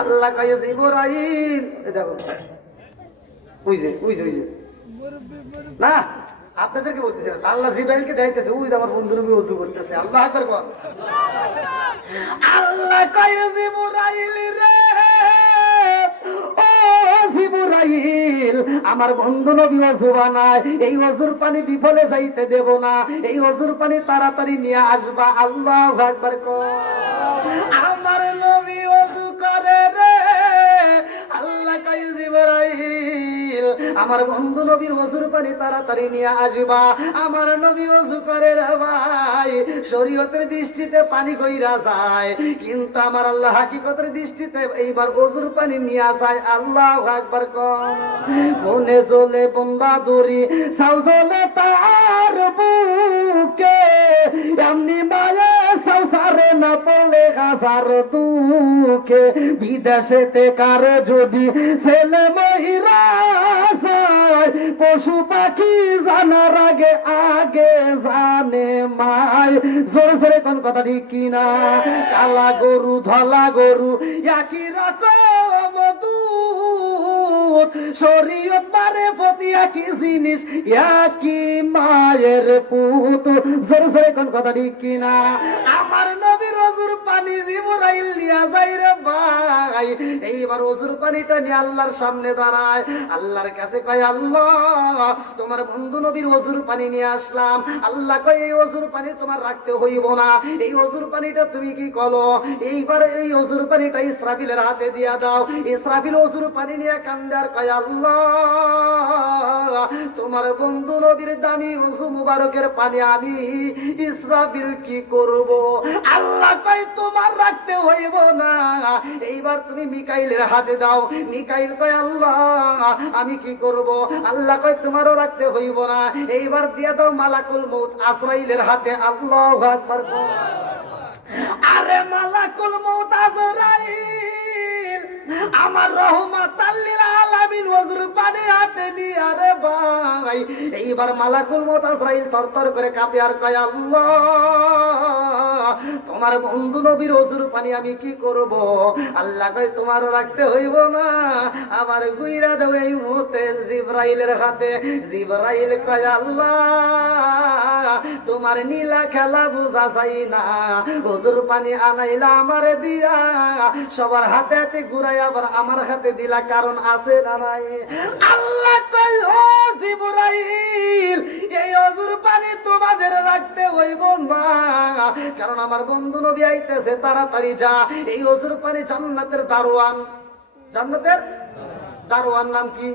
আল্লাহ কয় জিবরাইল, দেখো ওই যে না আপনাদেরকে বলতেছে আল্লাহ জিবরাইলকে যাইতেছে, ওই যে আমার বন্ধু নবী ওযু করতেছে। আল্লাহ আকবার কর। আল্লাহ কয় জিবরাইল রে, ও জিবরাইল, আমার বন্ধু নবী ওযু বানায়, এই ওযুর পানি বিফলে যাইতে দেব না, এই ওযুর পানি তাড়াতাড়ি নিয়ে আসবা। আল্লাহু আকবার কর। আমার নবী ওযু করে রে, আল্লাহ কয় জিবরাইল, আমার বন্ধু নবীর ওযুর পানি তাড়াতাড়ি নিয়ে আসবা। আমার নবী ওযু করে রে ভাই, শরীয়তের দৃষ্টিতে পানি কইরা যায়, কিন্তু আমার আল্লাহ হাকিকতের দৃষ্টিতে এইবার ওযুর পানি নিয়ে যায়। আল্লাহু আকবার কর। মনে চলে বোম্বা দড়ি, সাউ চলে তার বুকে, এমনি মায়ে সাউ সারে না পড়লে গাছার দুঃখে, বিদেশেতে কার যদি ছেলে মহিলা যায়, পশু পাখি জানার আগে আগে জানে মায়। জোরে জোরে কোন কথা ঠিক কিনা? কালা গরু ধলা গরু একই রকম দুধ, শরীয়ত মারে প্রতি একই জিনিস, একই মায়ের পুত। জোরে জোরে কোন কথা ঠিক কিনা? আমার নবীর ওযুর পানি জিবরাইল নিয়ে যায় রে ভাই। এইবার ওযুর পানিটা নিয়ে আল্লাহর সামনে দাঁড়ায়, আল্লাহর কাছে কয় আল্লাহ, তোমার বন্ধু নবীর ওযুর পানি নিয়ে আসলাম। আল্লাহ কয় এই ওযুর পানি তোমার রাখতে হইব না, এই ওযুর পানিটা তুমি কি করো, এইবার এই ওযুর পানিটা ইসরাফিলের হাতে দিয়া দাও। ইসরাফিল ওযুর পানি নিয়ে কান্দে আর কয় আল্লাহ, তোমার বন্ধু নবীর দামি ওযু মুবারকের পানি আমি ইসরাফিল কি করব? আল্লাহ কয় তোমার রাখতে হইব না, এইবার তুমি মিকাইলের হাতে দাও। মিকাইল কয় আল্লাহ আমি কি করব? আল্লাহ কয় তোমারও রাখতে হইব না, এইবার দিয়া দাও মালাকুল মউত আজরাইলের হাতে। আল্লাহু আকবার। আরে মালাকুল মউত আজরাইল আমার রহমাতাল লিল আলামিন ওযুর পানি হাতে নিয়ে আরে ভাই, এইবার মালাকুল মউত আজরাইল থরথর করে কাঁপে আর কয় আল্লাহ, তোমার বন্ধু নবীর ওযুর পানি আমি কি করব? আল্লাহ কয় তোমারও রাখতে হইব না, আবার গুইরা দাও এই মুহূর্তে জিবরাইলের হাতে। জিবরাইল কয় আল্লাহ, তোমার নীলা খেলা বুঝা যায় না, ওযুর পানি আনাইলা আমারে দিয়া, সবার হাতে হাতে ঘুরাই আবার আমার হাতে দিলা, কারণ আছে না নাই? আল্লাহ কয় ও জিবরাইল, এই ওযুর পানি তোমাদের রাখতে হইব না, কারণ আমার বন্ধু নবী আইতেছে, তাড়াতাড়ি যা। এই ওযুর পানি জান্নাতের দারোয়ান, জান্নাতের দারোয়ান নাম কি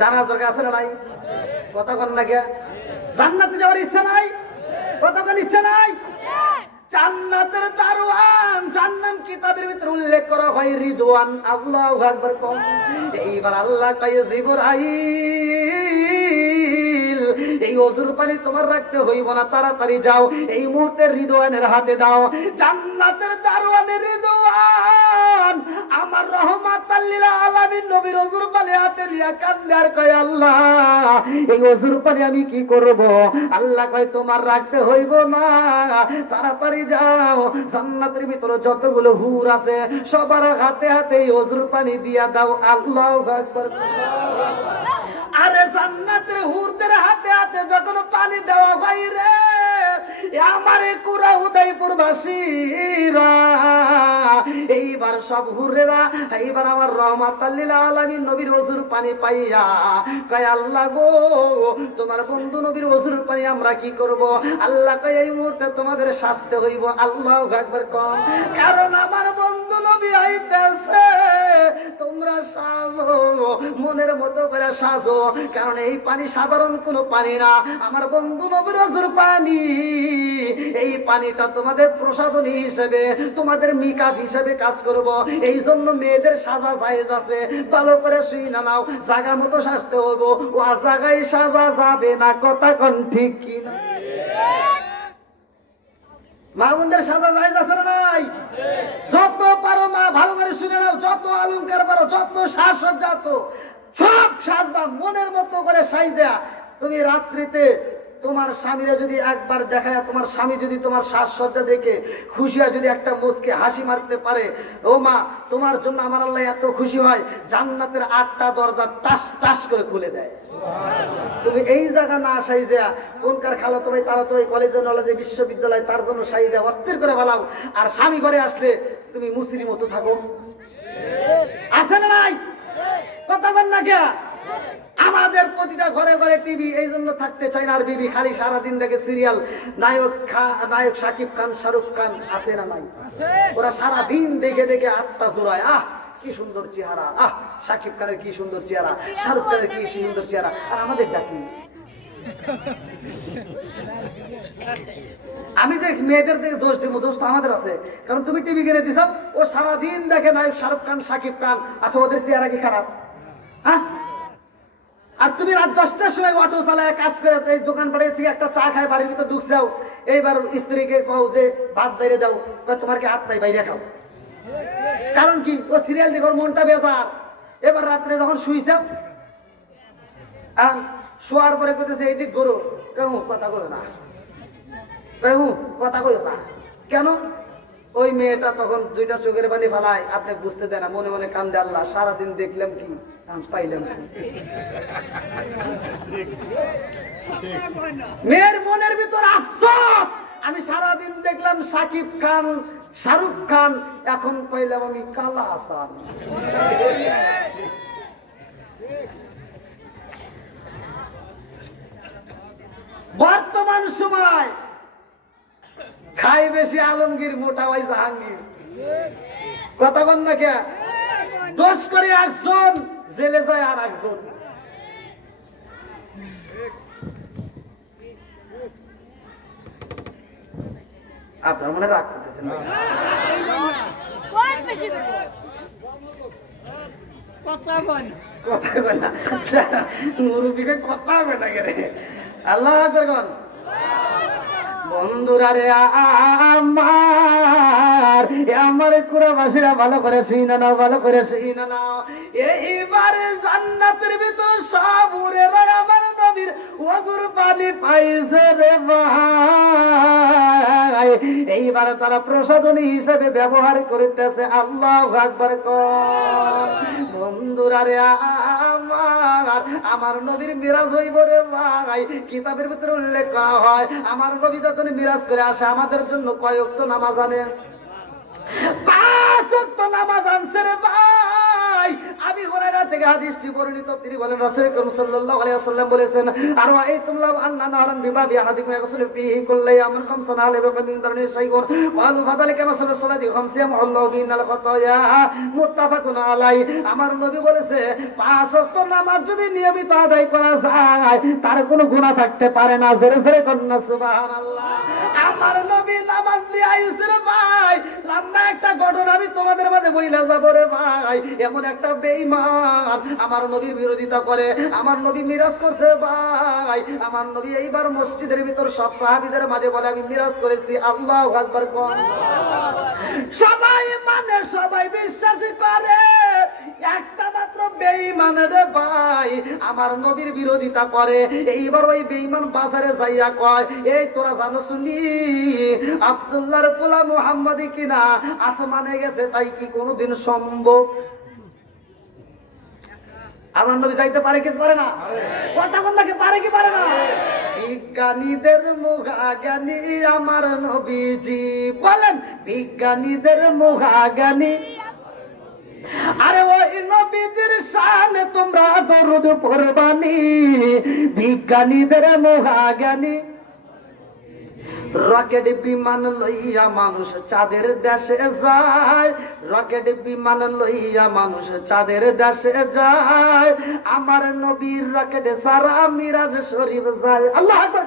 জানার দরকার আছে না নাই? কথা বল না কে? জান্নাতে যাওয়ার ইচ্ছা নাই? কথা বল ইচ্ছা নাই? জান্নাতের দারোয়ান, যার নাম কিতাবের ভিতরে উল্লেখ করা হয় রিদওয়ান। আল্লাহু আকবার। এইবার আল্লাহ কয় জিবরাইল, এই ওযুর পানি তোমার রাখতে হইব না, তাড়াতাড়ি যাও, এই মুহূর্তে রিদওয়ানের হাতে দাও। জান্নাতের দারোয়ানের রিদওয়ান আমার রহমাতাল লিল আলামিন নবীর ওযুর পানি হাতে নিয়ে কান্দে আর কয় আল্লাহ, এই ওযুর পানি আমি কি করব? আল্লাহ কয় তোমার রাখতে হইব না, তাড়াতাড়ি যাও, জান্নাতের ভিতরে যতগুলো হুর আছে সবার হাতে হাতে এই ওযুর পানি দিয়া দাও। আল্লাহু আকবার। আরে জান্নাতের হুরদের হাতে হাতে যখন পানি দেওয়া হয় রে, আমারে কুরা উদয়পুর বাসীরা, এইবার সব হুরেরা এইবার আমার রহমাতাল লিল আলামিন নবীর ওযুর পানি পাইয়া কয় আল্লাহ গো, তোমার বন্ধু নবীর ওযুর পানি আমরা কি করব? আল্লাহ কয় এই মুহূর্তে তোমাদের শাস্তি হইব। আল্লাহু আকবার। কারণ আমার বন্ধু নবী আইতেছে, তোমরা সাজো, মনের মতো করে সাজো, কারণ এই পানি সাধারণ কোনো পানি না, আমার বন্ধু নবীর ওযুর পানি। এই পানিটা তোমাদের প্রসাদনী হিসেবে, তোমাদের মিকাপ হিসেবে কাজ করব। এই জন্য মেয়েদের সাজা জায়েজ আছে, ভালো করে শুই না নাও, জায়গা মতো সাজতে হইব, ও জায়গায় সাজা যাবে না। কথা কোন ঠিক কি না? মা বোনদের সাজা জায়েজ আছে না নাই? যত পারো মা ভালো করে শুনে নাও, যত অলংকার পারো, যত সাজসজ্জা আছো সব সাজবা, মনের মতো করে সাইজা। তুমি রাত্রিতে তোমার স্বামীরা যদি একবার দেখায়, তোমার স্বামী যদি তোমার সাজসজ্জা দেখে খুশি হয়, যদি একটা মুচকে হাসি মারতে পারে, ও মা তোমার জন্য আমার আল্লাহ এত খুশি হয় জান্নাতের 8টা দরজা টাস টাস করে খুলে দেয়। তুমি এই জায়গা না আসাই যা কোনকার খালাতো ভাই তালাতো ভাই কলেজে নলেজে বিশ্ববিদ্যালয় তার জন্য সাই দেওয়া অস্থির করে বলাও, আর স্বামী ঘরে আসলে তুমি মুসির মতো থাকো। আছে না নাই? কথা বল না কে? আমাদের প্রতিটা ঘরে ঘরে টিভি, এই জন্য থাকতে চাই না আর বিবি খালি সারাদিন দেখে সিরিয়াল, নায়ক শাকিব খান শাহরুখ খান, আছে না নাই? ওরা সারাদিন দেখে দেখে আত্মা জোড়ায়, আহ কি সুন্দর চেহারা, আহ শাকিব খানের কি সুন্দর চেহারা, শাহরুখ খানের কি সুন্দর চেহারা, আর আমাদের ডাকি। আমি দেখ মেয়েদের থেকে দোষ দিব, দোষ তো আমাদের আছে, কারণ তুমি টিভি কিনে দিছ, ও সারাদিন দেখে নায়ক শাহরুখ খান শাকিব খান, আচ্ছা ওদের চেহারা কি খারাপ? হ্যাঁ, আর তুমি রাত 10টার সময় অটো চালায় কাজ করে এই দোকান পাড়ে থেকে একটা চা খায় বাড়ির ভিতর ঢুকছাও, এইবার স্ত্রীকে কও যে ভাত বাইরে দাও, তোমার কি হাত তাই বাইরে খাও। কারণ কি? ও সিরিয়াল দেখে ওর মনটা বেজার। এবার রাত্রে যখন শুইছাও, শোয়ার পরে কইতেছে এই দিক করো, কেউ কথা কই না, কেউ কথা কই না। কেন? ওই মেয়েটা তখন 2টা চোখের পানি ফালায়, আপনি বুঝতে দেয় না, মনে মনে কান্দে, আল্লাহ সারাদিন দেখলাম কি পাইলাম। মেয়ের মনের ভিতর আফসোস, আমি সারাদিন দেখলাম শাকিব খান শাহরুখ খান, এখন পাইলাম আমি কালা আসান। বর্তমান সময় খাই বেশি আলমগীর, মোটা হয় জাহাঙ্গীর। কথা বল না কে? দোষ করে একজন, জেলে যায় আর একজন। আপনার মনে রাগ করতেছেন? কথা বল না, মুরব্বীকে কথা হবে না কে? আল্লাহ আকবার। বন্ধুরা রে আমার কুরাবাসীরা ভালো করে শুইনা নাও, ভালো করে শুইনা নাও। এইবার জান্নাতের ভিতর সব উড়ে আমার নবীর ওযুর পানি পাইছে রে ভাই। এইবার তারা প্রসাধনী হিসেবে ব্যবহার করিতেছে। আল্লাহু আকবার কর। বন্ধুরা রে আমার নবীর মিরাজ হইব রে ভাই। কিতাবের ভিতরে উল্লেখ করা হয়, আমার নবী যখন মিরাজ করে আসে আমাদের জন্য কয় ওয়াক্ত নামাজ আনে? 5 ওয়াক্ত নামাজ আনছে রে ভাই। আবু হুরায়রা থেকে হাদিসটি বর্ণিত, তিনি বলেন রাসূল করিম সাল্লাল্লাহু আলাইহি ওয়াসাল্লাম বলেছেন, আর আইতুম লাউ আন্না নাহরান বিবাবি আহাদিকুম ইয়াগসিলু ফীহি কুল্লা ইয়ামিন খামসানা আলাইহি মিন দারনি শাইউন ক্বালু ফাযালিকা মাসালু সালাতি খামসিয়াম আল্লাহু বিনাল খাতায়া মুত্তাফাকুন আলাইহি। আমার নবী বলেছে 5 ওয়াক্ত নামাজ যদি নিয়মিত আদায় করা যায় তার কোনো গুনাহ থাকতে পারে না। জোরে জোরে কন্না সুবহানাল্লাহ। আমার নবী নামাজ নিয়ে আইছে রে ভাই। লম্বা একটা ঘটনা আমি তোমাদের মাঝে বইলা যাব রে ভাই। এমন একটা বেঈমান আমার নবীর বিরোধিতা করে, আমার নবী মিরাজ করছে ভাই। আমার নবী এইবার মসজিদের ভিতর সব সাহাবীদের মাঝে বলে আমি মিরাজ করেছি। আল্লাহু আকবার কোন। সবাই মানে, সবাই বিশ্বাস করে, একটা মাত্র বেঈমান রে ভাই আমার নবীর বিরোধিতা করে। এইবার ওই বেঈমান বাজারে যাইয়া কয়, এই তোরা জানো শুনি আব্দুল্লাহর পোলা মুহাম্মদি কিনা আসমানে গেছে, তাই কি কোনোদিন সম্ভব? আমার নবী যাইতে পারে কি পারে না? কথা বলতে পারে কি পারে না? বিজ্ঞানীদের মুখাজ্ঞানী আমার নবীজি বলেন, বিজ্ঞানীদের মুখাজ্ঞানী। আরে ওই নবীজির শানে তোমরা দরুদ পড়বানি। বিজ্ঞানীদের মুখাজ্ঞানী। রকেট বিমান লইয়া মানুষ চাঁদের দেশে যায়, রকেট বিমান লইয়া মানুষ চাঁদের দেশে যায়। আমার নবীর রকেটে সারা মিরাজ শরীফ যায়। আল্লাহু আকবার।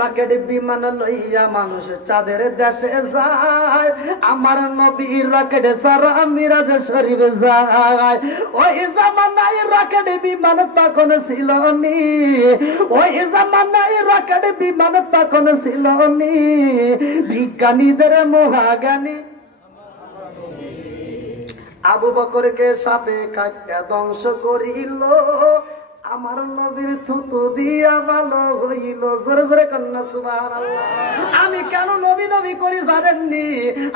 রকেট বিমান লইয়া মানুষ চাঁদের দেশে যায়, আমার নবীর রকেটে সারা মিরাজ শরীফ যায়। ওই জামানায় রকেট বিমান তখন ছিল নি, ওই জামানায় রকেট বিমান তখন ছিল নি। বিজ্ঞানীদের মহাজ্ঞানী। আবু বকরকে সাপে কাটতে ধ্বংস করিল, আমার নবীর থুতু দিয়া ভালো হইল, জোরে জোরে কন্যা সুবহানাল্লাহ। আমি কেন নবী নবী করি জানেননি?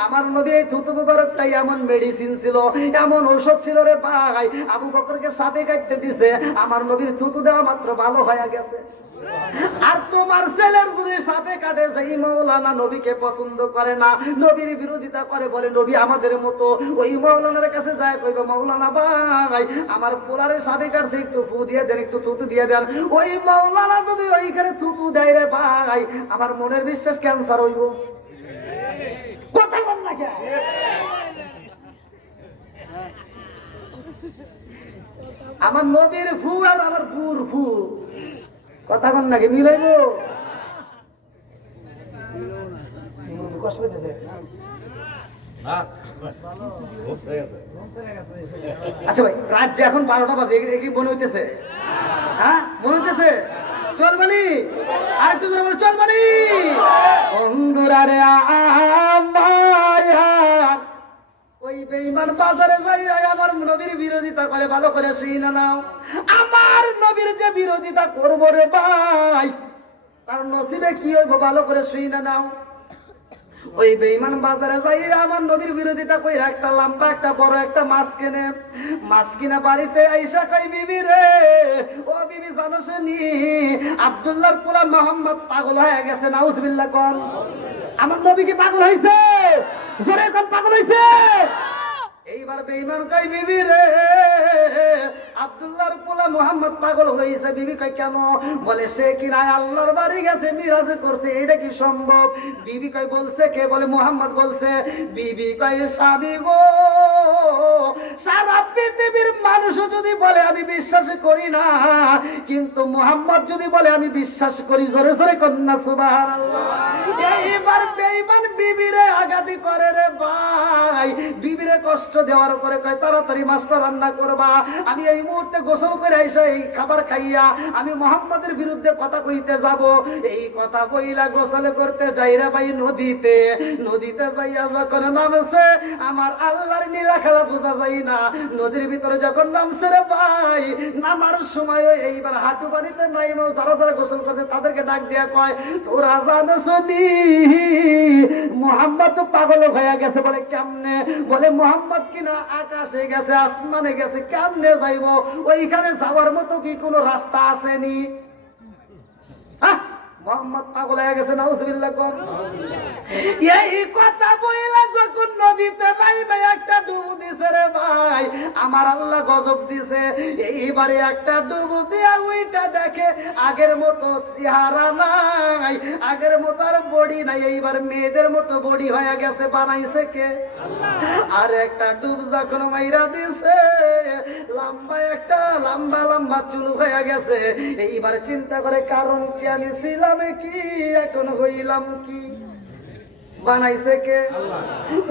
আমার নবীর এই থুতু মুবারকটাই এমন মেডিসিন ছিল, এমন ঔষধ ছিল রে ভাই। আবু বকরকে সাপে কাটতে দিছে, আমার নবীর থুতু দেওয়া মাত্র ভালো হয়ে গেছে। আর তোমার ছেলের যদি সাপে কাটে, যেই মাওলানা নবীকে পছন্দ করে না, নবীর বিরোধিতা করে, বলে নবী আমাদের মতো, ওই মাওলানার কাছে যায় কইবে মাওলানা ভাই আমার পোলারে সাপে কাটছে, একটু ফু দিয়ে দেন, একটু থুতু দিয়ে দেন। ওই মাওলানা যদি ওইখানে থুতু দেয় রে ভাই, আমার মনের বিশ্বাস ক্যান্সার হইব। কথা বল না কেন? আমার নবীর ফু আর আমার ফুর ফু, কথা কন নাকি মিলাইব? কষ্ট পেতেছে। আচ্ছা ভাই, রাত যে এখন 12টা বাজে, কি মনে হইতেছে? হ্যাঁ মনে হইতেছে? চল বলি আর একটু জোরে বলি, চল বলি। বন্ধুরা রে আমার ওই বেঈমান বাজারে যাই আমার নবীর বিরোধিতা করে, ভালো করে শুনে নাও। আমার নবীর যে বিরোধিতা করবো রে ভাই, তার নসিবে কি হইব ভালো করে শুনে নাও। ওই বেঈমান বাজারে যাই আমার নবীর বিরোধিতা কই, একটা লম্বা একটা বড় একটা মাছ কেনে। মাছ কিনা বাড়িতে আইসা কই, বিবি রে ও বিবি জানোস নি আব্দুল্লাহর পোলা মোহাম্মদ পাগল হয়ে গেছে। নাউজুবিল্লাহ কোন। আমার নবী কি পাগল হইছে? জোরে কোন পাগল হইছে? এইবার বেঈমান কই, বিবি রে আব্দুল্লাহর পোলা মুহাম্মদ পাগল হইছে। বিবি কই কেন? বলে সে কি না আল্লাহর বাড়ি গেছে, মিরাজ করছে, এটা কি সম্ভব? বিবি কই বলছে কে? বলে মুহাম্মদ বলছে। বিবি কই স্বামী গো, সারা পৃথিবীর মানুষ যদি বলে আমি বিশ্বাস করি না, কিন্তু মুহাম্মদ যদি বলে আমি বিশ্বাস করি। জোরে জোরে কন্যা সুবহানাল্লাহ। এইবার বেঈমান বিবিরে আঘাতি করে রে ভাই। বিবিরে কষ্ট দেওয়ার পরে কয় তাড়াতাড়ি মাছটা রান্না করবা, আমি এই মুহূর্তে গোসল করে আইসা এই খাবার খাইয়া আমি মুহাম্মাদের বিরুদ্ধে কথা কইতে যাব। এই কথা বইলা গোসল করতে যাই রে ভাই নদীতে। নদীতে যাইয়া যখন নামছে, আমার আল্লাহর নীলা খেলা বোঝা যায় না। নদীর ভিতরে যখন নামছে রে ভাই, নামার সময় এইবার হাঁটু বাড়িতে নাইমাও যারা যারা গোসল করছে তাদেরকে ডাক দিয়া কয়, তোরা জানোস নি মুহাম্মদ পাগল হয়ে গেছে। বলে কেমনে? বলে মুহাম্মদ কিনা আকাশে গেছে, আসমানে গেছে, কেমনে যাইব? ওইখানে যাওয়ার মতো কি কোনো রাস্তা আসেনি? মুহাম্মদ পাগল হয়ে গেছে। নাউজুবিল্লাহ কোন। এই কথা বইলা যখন নদীতে নাইবে একটা ডুবু দিছে রে ভাই, আমার আল্লাহ গজব দিছে। এইবারে একটা ডুবু দিয়া ওইটা দেখে আগের মতো চেহারা নাই, আগের মতো আর বডি নাই, এইবার মেয়েদের মতো বডি হয়ে গেছে। বানাইছে কে? আর একটা ডুব যখন মাইরা দিছে, লম্বা একটা লম্বা লম্বা চুল হয়ে গেছে। এইবার চিন্তা করে কারণ কি, আমি ছিলাম কি, এখন হইলাম কি? বানাইছে কে?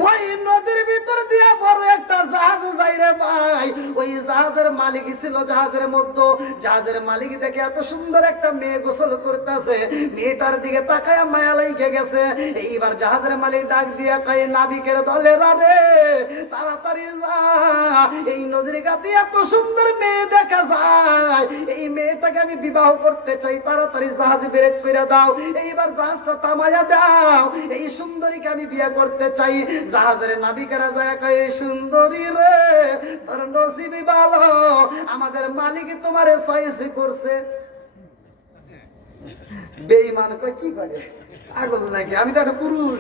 ওই নদীর ভিতর দিয়ে বড় একটা জাহাজ যাই রে ভাই। ওই জাহাজের মালিক ছিল জাহাজের মধ্যে। জাহাজের মালিক দেখে এত সুন্দর একটা মেয়ে গোসল করতেছে, মেয়েটার দিকে তাকায় মায়া লাগে গেছে। এইবার জাহাজের মালিক ডাক দিয়া কয়, নাবিকের দলেরা রে তাড়াতাড়ি যা, এই নদীর ঘাটে এত সুন্দর মেয়ে দেখা যায়, এই মেয়েটাকে আমি বিবাহ করতে চাই, তাড়াতাড়ি জাহাজ ব্রেক করে দাও, এইবার জাহাজটা থামায়া দাও, এই সুন্দরীকে আমি বিয়ে করতে চাই। জাহাজের নাবিকেরা যায় কয়, সুন্দরী রে তোর নসিবই ভালো, আমাদের মালিক তোমারে চয়েস করছে। বেঈমান কয়, কি করে পাগল নাকি? আমি তো একটা পুরুষ,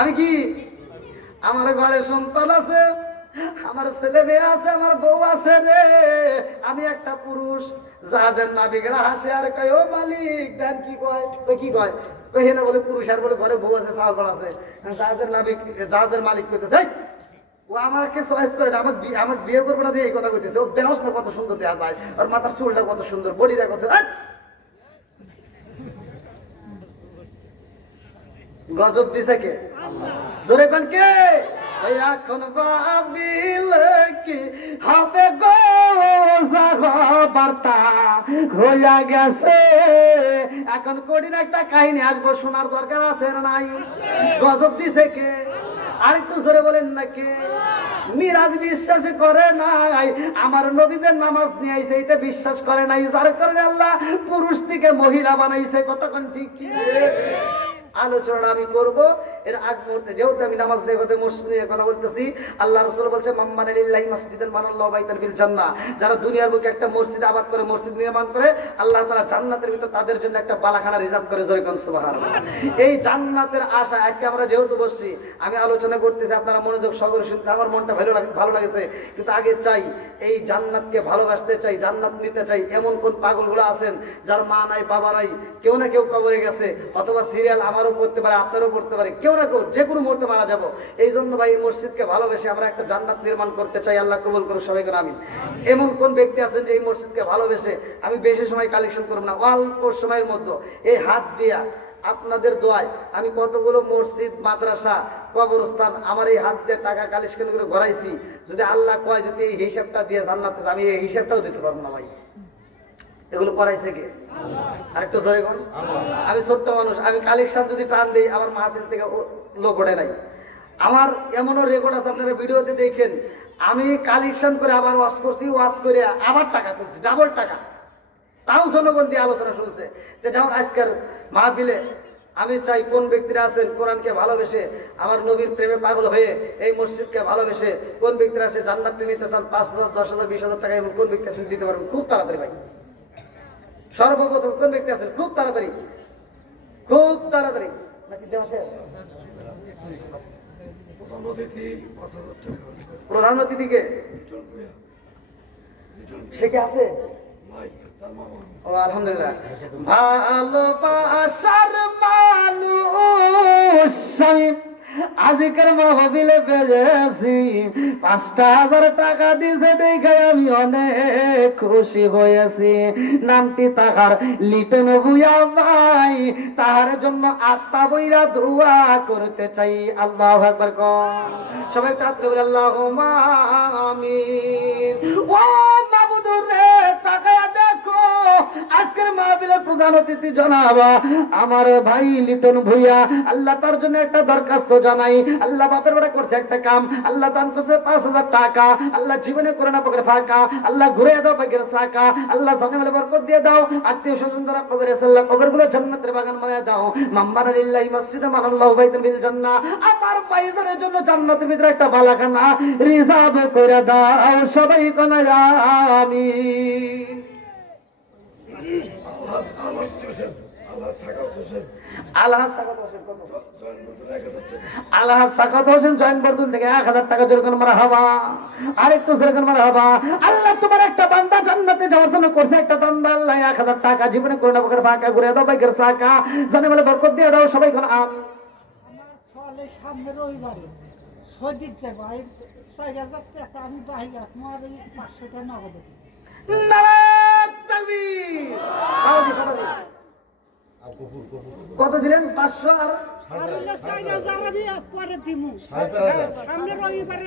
আমি কি, আমার ঘরে সন্তান আছে, আমার ছেলে মেয়ে আছে, আমার বউ আছে রে, আমি একটা পুরুষ। জাহাজের নাবিকেরা হাসে আর কয়, ও মালিক দেন। কি কয়? কি কয়? না বলে পুরুষ, আর বলে ঘরে বউ আছে, চাল আছে। জাহাজের নাবিক, জাহাজের মালিক কইতেছে, ও আমাকে চয়েস করে আমাকে বিয়ে করবো না দিয়ে এই কথা কইতেছে। ও দেহস না কত সুন্দর দেয়া যায়, আর মাথার চুলটা কত সুন্দর, বডিটা কত। গজব দিছে কে? জোরে কোন কে? এখন ভাবিলে কি হবে গো, বার্তা হইয়া গেছে। এখন কঠিন একটা কাহিনী আসবো, শোনার দরকার আছে না নাই? গজব দিছে কে? আরেকটু জোরে বলেন না কে? মিরাজ বিশ্বাস করে নাই, আমার নবীদের নামাজ নিয়ে আইছে এটা বিশ্বাস করে নাই, যার কারণে আল্লাহ পুরুষ থেকে মহিলা বানাইছে। কতক্ষণ ঠিক কি আলোচনা আমি করব এর আগ মুহূর্তে, যেহেতু আমি নামাজ নিয়ে কথা মসজিদ নিয়ে কথা বলতেছি, আল্লাহ রাসূল বলছে মাম্মানা লিল্লাহি মাসজিদান মানাল্লাহু বাইতান ফিল জান্নাহ, যারা দুনিয়ার বুকে একটা মসজিদ আবাদ করে, মসজিদ নির্মাণ করে, আল্লাহ তাআলা জান্নাতের ভিতর তাদের জন্য একটা বালাখানা রিজার্ভ করে। জোরে কোন সুবহানাল্লাহ। এই জান্নাতের আশা আজকে আমরা যেহেতু বসছি, আমি আলোচনা করতেছি, আপনারা মনোযোগ সহকারে শুনতে, আমার মনটা ভালো লাগেছে। কিন্তু আগে চাই এই জান্নাতকে ভালোবাসতে চাই, জান্নাত নিতে চাই। এমন কোন পাগলগুলো আছেন যার মা নাই, বাবা নাই, কেউ না কেউ কবরে গেছে, অথবা সিরিয়াল আমারও পড়তে পারে, আপনারও পড়তে পারে, কেউ না কেউ যে কোনো মুহূর্তে মারা যাব। এই জন্য ভাই এই মসজিদকে ভালোবেসে আমরা একটা জান্নাত নির্মাণ করতে চাই। আল্লাহ কবুল করুন সবাইকে আমিন। এমন কোন ব্যক্তি আছেন যে এই মসজিদকে ভালোবেসে, আমি বেশি সময় কালেকশন করব না, অল্প সময়ের মধ্যে এই হাত দিয়া আপনাদের দোয়ায় আমি কতগুলো মসজিদ, মাদ্রাসা, কবরস্থান আমার এই হাত দিয়ে টাকা কালেকশন করে ঘরাইছি। যদি আল্লাহ কয় যদি এই হিসাবটা দিয়ে জান্নাতে, আমি এই হিসাবটাও দিতে পারবো না ভাই। এগুলো করাইছে কে? আরেকটু জোরে কোন। আমি ছোট্ট মানুষ, আমি কালেকশন যদি টান দিই আমার মাহফিল থেকে লোক ওঠে নাই। আমার এমনও রেকর্ড আছে, আপনারা ভিডিওতে দেখেন, আমি কালেকশন করে আবার ওয়াশ করছি, ওয়াশ করে আবার টাকা তুলছি, ডাবল টাকা, তাও জনগণ দিয়ে আলোচনা শুনছে। যে যাও আজকের মাহফিলে আমি চাই কোন ব্যক্তিরা আছেন কোরআনকে ভালোবেসে, আমার নবীর প্রেমে পাগল হয়ে, এই মসজিদকে ভালোবেসে কোন ব্যক্তিরা আছে জান্নাত নিতে চান, 5,000, 10,000, 20,000 টাকা এমন কোন ব্যক্তি আছেন দিতে পারবেন? খুব তাড়াতাড়ি ভাই, সর্বপ্রথম কোন ব্যক্তি আছেন? খুব তাড়াতাড়ি, খুব তাড়াতাড়ি। নাকি দেওয়া শেষ? প্রধান অতিথিকে সে কি আছে? ও আলহামদুলিল্লাহ। ভালোবাসার মানুষ আমি আজকের মাহফিলে পেয়েছি, 5,000 টাকা দিয়েছে দেখে আমি অনেক খুশি হয়েছি। নামটি তাহার লিটন ভুইয়া ভাই, তাহার জন্য আত্মা বইরা দোয়া করতে চাই। আল্লাহু আকবার কোন সবাই কাতরে বলে আল্লাহুম্মা আমিন। ও মাবুদ রে, তাকায়া দেখো আজকের মাহফিলের প্রধান অতিথি জনাব আমার ভাই লিটন ভুইয়া, আল্লাহ তার জন্য একটা দরখাস্ত জানাই। আল্লাহ বাপের বেটা করছে একটা কাম, আল্লাহ দান করছে 5,000 টাকা, আল্লাহ জীবনে করে না পকেটে ফাঁকা, আল্লাহ ঘুরে দাও পাকের সাকা, আল্লাহ জানে বলে বরকত দিয়ে দাও। আত্মীয় স্বজন যারা কবরে আছে আল্লাহ কবরগুলো জান্নাতের বাগান বানিয়ে দাও। মাম্মানা লিল্লাহি মাসজিদান মানাল্লাহু বাইতান ফিল জান্নাহ, আমার ভাইদের জন্য জান্নাতের ভিতরে একটা বালাখানা রিজার্ভ করে দাও। সবাই কোন আমিন। আল্লাহ জান্নাতে যাওয়ার জন্য করছে একটা বান্দা, আল্লাহ 1,000 টাকা জীবনে করে না পকেটে ফাঁকা ঘুরে দাও বাইকের সাকা, জানে বলে বরকত দিয়ে দাও। সবাই কোন আমিন। সামনে রবিবারে সজিত যাবো, 4,000 টাকা আমি বাহির রাখবো, আর 500 টাকা নগদ। কত দিলেন? 500 আর 4,000 আমি পরে দিব। সামনে রবিবারে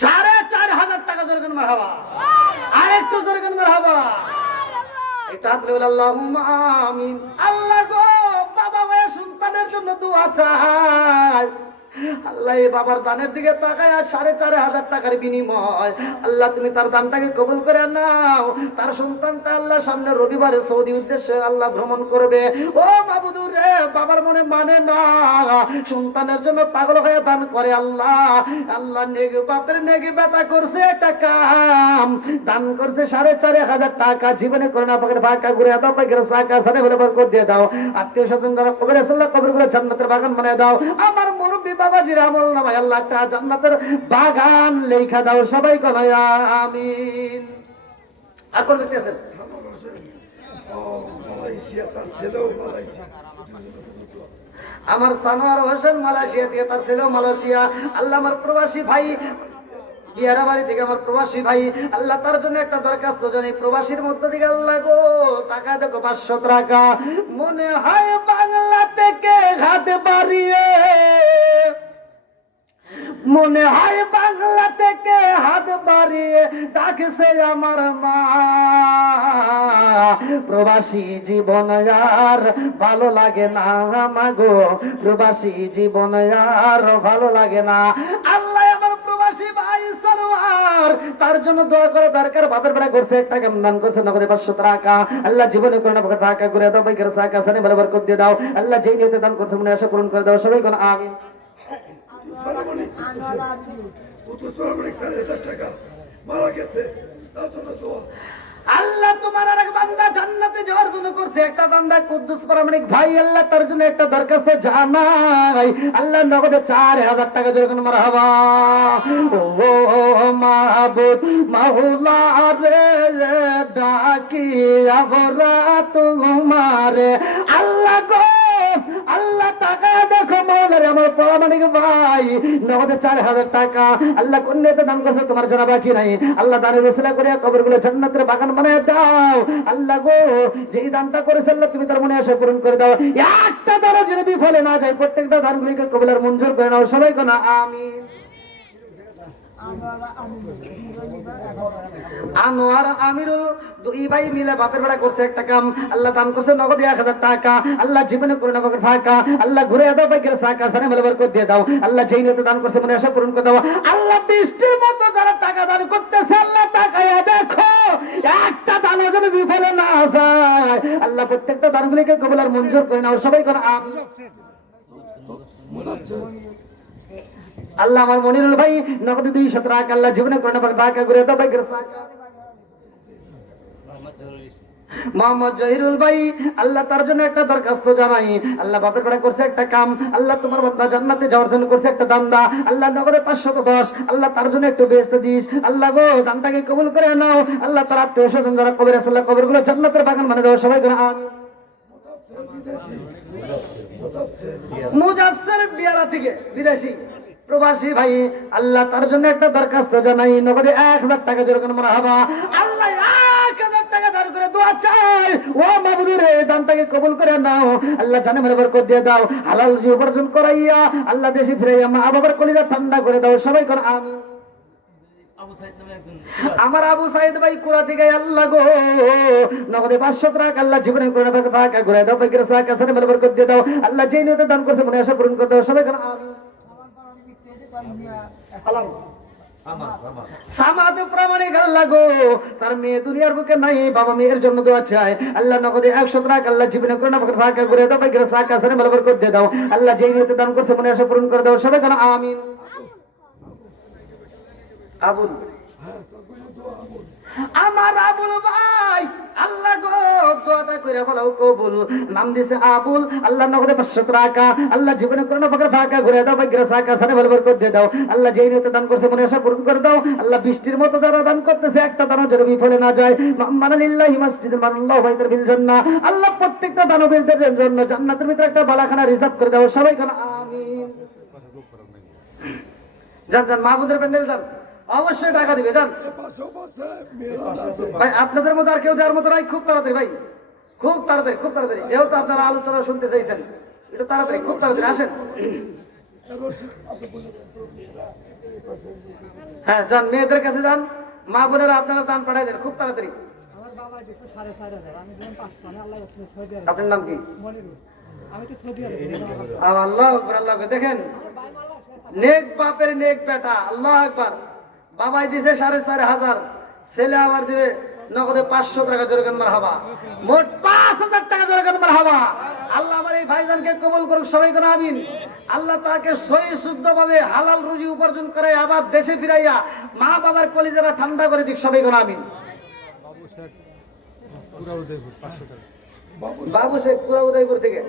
4,500 টাকা জোরে কোন মারহাবা। আরেকটু জোরে কোন মারহাবা। এটা হাতরে বলে আল্লাহুম্মা আমিন। আল্লাহ গো, বাবা ভাই সন্তানের জন্য দোয়া চাই। আল্লাহ এই বাবার দানের দিকে তাকায়, 4,500 টাকার বিনিময় আল্লাহ তুমি তার দানটাকে কবুল করে নাও। তার সন্তানটা আল্লাহ সামনে রবিবারে সৌদি উদ্দেশ্যে আল্লাহ ভ্রমণ করবে। ও বাবুদুর রে, বাবার মনে মানে না, সন্তানের জন্য পাগল হয়ে দান করে। আল্লাহ আল্লাহ নেগে বাপের নেগে বেটা করছে একটা কাম, দান করছে 4,500 টাকা জীবনে করে না পকেটে ফাঁকা ঘুরে দাও পাইকের সাকা, সানে বলে বরকত দিয়ে দাও। আত্মীয় স্বজন যারা কবরে আছে আল্লাহ কবরগুলো জান্নাতের বাগান বানিয়ে দাও। আমার মুরব্বি বাবাজির আমল নামায় আল্লাহ একটা জান্নাতের বাগান লেখা দাও। সবাই বলে আমিন। আর কোন ব্যক্তি আছেন? আমার সানোয়ার হোসেন মালয়েশিয়া থেকে, তার ছেলেও মালয়েশিয়া। আল্লাহ আমার প্রবাসী ভাই বিহারা বাড়ি থেকে আমার প্রবাসী ভাই, আল্লাহ তার জন্য একটা দরখাস্ত জানি। প্রবাসীর মধ্য থেকে আল্লাহ গো টাকা দেখো 500 টাকা, মনে হয় বাংলা থেকে হাত বাড়িয়ে, মনে হয় বাংলাতে থেকে হাত বাড়িয়ে ডাকছে আমার মা। প্রবাসী জীবন আর ভালো লাগে না মাগো, প্রবাসী জীবন আর ভালো লাগে না। আল্লাহ আমার প্রবাসী ভাই সরওয়ার তার জন্য দোয়া করে দরকার। বাপের বেড়া করছে একটা কেমন দান করছে নগদে 500 টাকা। আল্লাহ জীবনে করে না টাকা করে দাও, বাইকের সাকা সানে বলে বরকত দিয়ে দাও। আল্লাহ যেই নিয়তে দান করছে মনে আশা পূরণ করে দাও। সবাই কোন আমিন। আল্লাহ তোমার আরেক বান্দা জান্নাতে যাওয়ার জন্য করছে একটা দান্দা কুদ্দুস প্রামাণিক ভাই, আল্লাহ তার জন্য একটা দরখাস্ত জানাই। আল্লাহ নগদে 4000 টাকা যেরকম মারহাবা। ও মাহবুব মাওলা রে ডাকি আমরা তোমারে। আল্লাহ গো আল্লাহ টাকা দেখো মৌলারে আমার প্রামাণিক ভাই নগদে 4000 টাকা আল্লাহ কন্যাতে দান করছে, তোমার জানা বাকি নাই। আল্লাহ দানের ওসিলা করে কবরগুলো জান্নাতের বাগান বানায় দাও। আল্লাহ গো যেই দানটা করেছে আল্লাহ তুমি তার মনে আশা পূরণ করে দাও। একটা দানও যেন বিফলে না যায়, প্রত্যেকটা দানগুলিকে কবুল আর মঞ্জুর করে নাও। সবাই কোন আমিন। আনোয়ার আমিরুল দুই ভাই মিলে বাপের বেড়া করছে একটা কাম। আল্লাহ দান করছে নগদ 1000 টাকা। আল্লাহ জীবনে করে না বাপের ফাঁকা। আল্লাহ ঘুরে দাও বাইকের সাকা সানে বলে বরকত দিয়ে দাও। আল্লাহ যেই নিয়তে দান করছে মনে আশা পূরণ করে দাও। আল্লাহ বৃষ্টির মতো যারা টাকা দান করতেছে আল্লাহ তাকায়া দেখো, একটা দানও যেন বিফলে না যায়। আল্লাহ প্রত্যেকটা দানগুলিকে কবুল আর মঞ্জুর করে নাও। সবাই কোন আমিন। আল্লাহ আমার মনিরুল ভাই নগদে 200 টাকা আল্লাহ জীবনে করে না টাকা ঘুরে দাও বাইকের সাকা। মোহাম্মদ জহিরুল ভাই আল্লাহ তার জন্য একটা দরখাস্ত জানাই। আল্লাহ বাপের বেড়া করছে একটা কাম। আল্লাহ তোমার বান্দা জান্নাতে যাওয়ার জন্য করছে একটা দান্দা। আল্লাহ নগদে 510 আল্লাহ তার জন্য একটু বেহেশত দিস। আল্লাহ গো দানটাকে কবুল করে নাও। আল্লাহ তার আত্মীয় স্বজন যারা কবরে আছে আল্লাহ কবরগুলো জান্নাতের বাগান বানিয়ে দাও। সবাই করে আমিন। মুজাফফর বিয়ারা থেকে বিদেশি প্রবাসী ভাই আল্লাহ তার জন্য একটা দরখাস্ত জানাই নগদে 1000 টাকা যেরকম মারহাবা। আল্লাহ 1000 টাকা দান করে দোয়া চাই। ও মাবুদুর রে দানটাকে কবুল করে নাও। আল্লাহ জানে মানে বরকত দিয়ে দাও। হালাল রুজি উপার্জন করাইয়া আল্লাহ দেশে ফিরাইয়া মা বাবার কলিজা ঠান্ডা করে দাও। সবাই কোন আমিন। আমার আবু সাইদ ভাই কুড়া থেকে আল্লাহ গো নগদে 500 টাকা আল্লাহ জীবনে করে না টাকা ঘুরে দাও বাইকের সাকা সানে বলে বরকত দিয়ে দাও। আল্লাহ যেই নিয়তে দান করছে মনে আশা পূরণ করে দাও। সবাই কোন আমিন। সামাদ প্রামাণিক আল্লাহ গো তার মেয়ে দুনিয়ার বুকে নাই, বাবা মেয়ের জন্য দোয়া চায়। আল্লাহ নগদে 100 টাকা আল্লাহ জীবনে করে না টাকা ঘুরে দাও বাইকের সাকা সানে বলে বরকত দিয়ে দাও। আল্লাহ যেই নিয়তে দান করছে মনে আশা পূরণ করে দাও। সবাই কোন আমিন। আবুল আমার আবুল ভাই আল্লাহ গো দোয়াটা কইরা বলাও কবুল। নাম দিছে আবুল। আল্লাহ নগদে 500 টাকা আল্লাহ জীবনে করে না টাকা ঘুরে দাও বাইকের সাকা সানে বলে বরকত দিয়ে দাও। আল্লাহ যেই নিয়তে দান করছে মনে আশা পূরণ করে দাও। আল্লাহ বৃষ্টির মতো যারা দান করতেছে একটা দানও যেন বিফলে না যায়। মানালিল্লাহি মাসজিদুল মানাল্লাহু বাইতুল বিল জান্নাহ আল্লাহ প্রত্যেকটা দানবীরদের জন্য জান্নাতের ভিতরে একটা বালাখানা রিজার্ভ করে দাও। সবাই কোন আমিন। যান যান মাহবুদের প্যান্ডেল যান, অবশ্যই টাকা দিবে যান ভাই। আপনাদের মতো আর কেউ দেওয়ার মতো নাই। খুব তাড়াতাড়ি ভাই, খুব তাড়াতাড়ি খুব তাড়াতাড়ি। যেহেতু আপনারা আলোচনা শুনতে চাইছেন একটু তাড়াতাড়ি খুব তাড়াতাড়ি আসেন। হ্যাঁ যান, মেয়েদের কাছে যান, মা বোনেরা আপনারা দান পাঠাই দেন খুব তাড়াতাড়ি। আপনার নাম কি? আল্লাহ আকবার আল্লাহ আকবার। দেখেন নেক বাপের নেক বেটা। আল্লাহ আকবার। বাবাই দিছে 4500, ছেলে আবার দিলে নগদে 500 টাকা জোরগান মারহাবা। মোট 5000 টাকা জোরগান মারহাবা। আল্লাহ আমার এই ভাইজানকে কবুল করুক। সবাই কোন আমিন। আল্লাহ তাকে সহি শুদ্ধ ভাবে হালাল রুজি উপার্জন করে আবার দেশে ফিরাইয়া মা বাবার কলিজারা ঠান্ডা করে দিক। সবাই কোন আমিন। বাবু শেখ পুরা উদয়পুর থেকে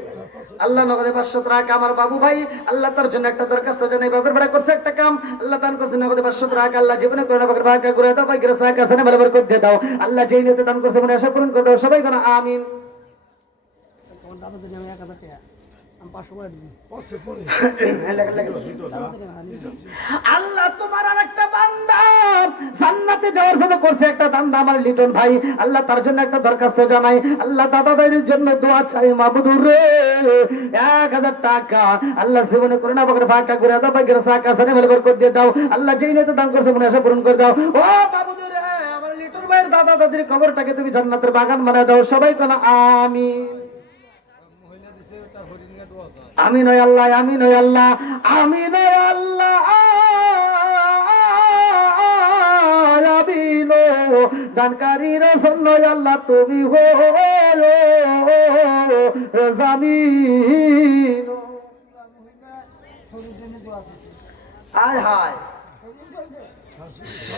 আল্লাহ নগদে 500 টাকা আমার বাবু ভাই আল্লাহ তার জন্য একটা দরখাস্ত জানাই। বাপের বেড়া করছে একটা কাম। আল্লাহ দান করছে নগদে 500 টাকা আল্লাহ জীবনে করে না টাকা ঘুরে দাও বাইকের সাকা সানে বলে বরকত দিয়ে দাও। আল্লাহ যেই নিয়তে দান করছে মনে আশা পূরণ করে দাও। সবাই কোন আমিন। আল্লাহ তোমার আর একটা বান্দা জান্নাতে যাওয়ার জন্য করছে একটা দান্দা আমার লিটন ভাই, আল্লাহ তার জন্য একটা দরখাস্ত জানাই, আল্লাহ দাদা ভাইয়ের জন্য দোয়া চাই মাবুদুর রে, 1000 টাকা আল্লাহ জীবনে করে না বকরে ফাঁকা করে দাও, বাগের সাকা সানে মেলে বরকত দিয়ে দাও, আল্লাহ যেই নিতে দান করছে মনে আশা পূরণ করে দাও। ও মাবুদুর রে, আমার লিটন ভাইয়ের দাদা দাদির কবরটাকে তুমি জান্নাতের বাগান বানায় দাও, সবাই কোন আমিন। আমি নয় আল্লাহ, আমি নয় আল্লাহ, আমি নয় আল্লাহ, আমিন দানকারীর জন্য আল্লাহ তুমি হো জামিন। আয় হায়,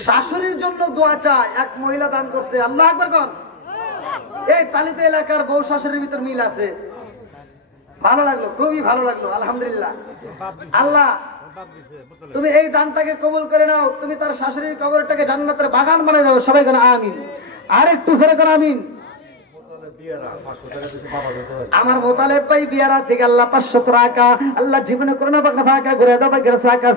শাশুড়ির জন্য দোয়া চায়, এক মহিলা দান করছে, আল্লাহ আকবার কোন। এই তালিতে এলাকার বউ শাশুড়ির ভিতর মিল আছে, ভালো লাগলো, খুবই ভালো লাগলো, আলহামদুলিল্লাহ। আল্লাহ তুমি এই দানটাকে কবুল করে নাও, তুমি তার শাশুড়ির কবরটাকে জান্নাতের বাগান বানিয়ে দাও, সবাই কেন আমিন। আর একটু সরে কেন আমিন। আমার মোতালেব ভাই বিয়ারা থেকে আল্লাহ 500 টাকা আল্লাহ জীবনে করোনা বাগনা ফাঁকা ঘুরে দাও, বাগের সাকা